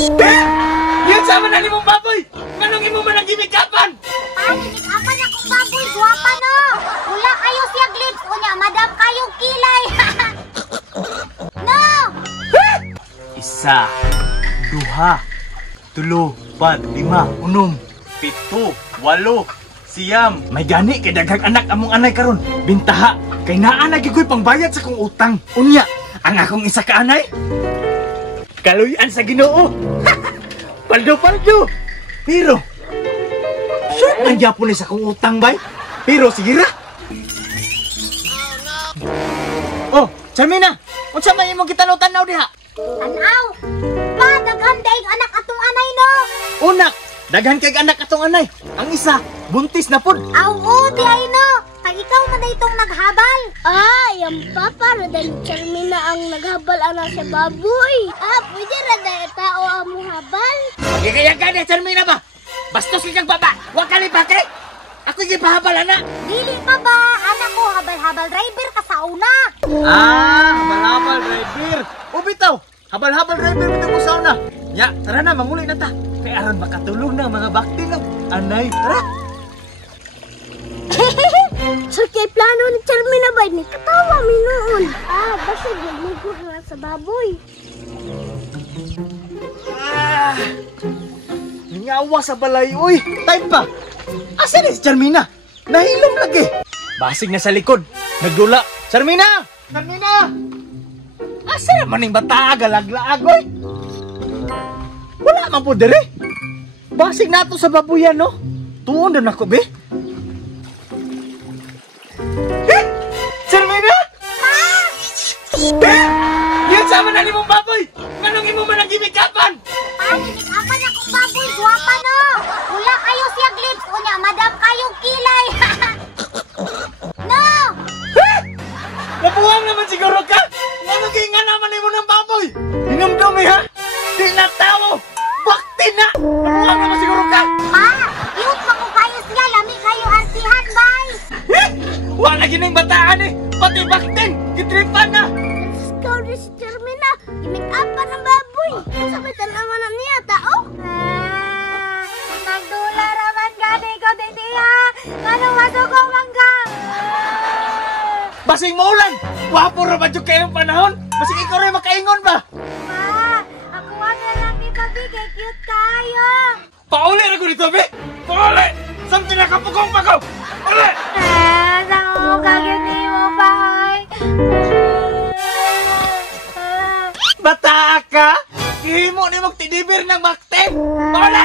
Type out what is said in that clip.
Yun sama na ni mong baboy! Nganong imo man ang gimikapan? Gimikapan akong baboy, guwapa no! Wala kayo siya glips, unya madam kayong kilay! No! Isa, duha, tulo, pat, lima, unom, pito, walo, siyam. May gani kay daghang anak among anay karon. Bintaha kay naa na gyud ko'y pangbayad sa kong utang. Unya, ang akong isa ka anay kaluyan sa Ginoo. Paldo-paldo. Pero sure man gyapon ni sa kong utang bay. Pero sige ra. Oh, Charmina, unsa may imong gitanaw-tanaw diha? Tanaw! Pa, daghan daig anak atong anay no! Unak, daghan kay anak atong anay. Ang isa, buntis na pud. Oo, di ay no! Pag ikaw man na itong naghabal. Ay, ang papa, Rodan Charmina ang naghabal anak sa baboy. Pwede rada tao ang muhabal. Gigayag ka Charmina ba? Bastos kang baba, wag ka lipake. Ako gipahabal anak. Dili pa ba? Anak ko, habal-habal driver ka sa una. Habal-habal driver. O bitaw, habal-habal driver bitaw mo sa una. Ya, tara na, mamuli na ta. Kaya aron makatulong na mga bakti ng anay. Tara. So kay plano ni Charmina ba ni katawa mi noon. Basta gumugo na sa baboy. Nangawa sa balay, uy. Time pa. Asa ni si Charmina? Nahilom lagi. Basig na sa likod. Nagdula. Charmina! Charmina! Asa naman yung bata galag-laag, uy? Wala man po dire. Basig na to sa babuyan, no? Tuon na ako, be. Charmina! Yan sama na ni mong baboy! Nganong imo man ang gimikapan? Gimikapan akong baboy, guwapa no! Wala kayo siya glips, unya madam kayong kilay! No! Nabuhang naman siguro ka! Nangaging naman mo ng baboy! Hinumdumi ha! Di na tao! Bakti na! Nabuhang naman siguro ka! Cute pa ko kayo siya, lami kayo artihan, bay! Wala gining bataan eh! Pati baktin! Gitripan na! Ikaw rin si Charmina, gimikapan ng baboy. Sabay tanaman na niya, tao? Nagdula raman gani ko, titiya! Anong masukong mangga? Basing maulan! Wapo ra ba dyan kayong panahon? Basing ikaw rin makaingon ba? Ako wag na lang ipabigay, cute kayo! Pauli na ko dito, be! Pauli! Samti na kapugong pa ko! Pauli! Saan mo kagini mo, bay? Bata ka! Hihimo ni magtidibir ng baktin! Pauli!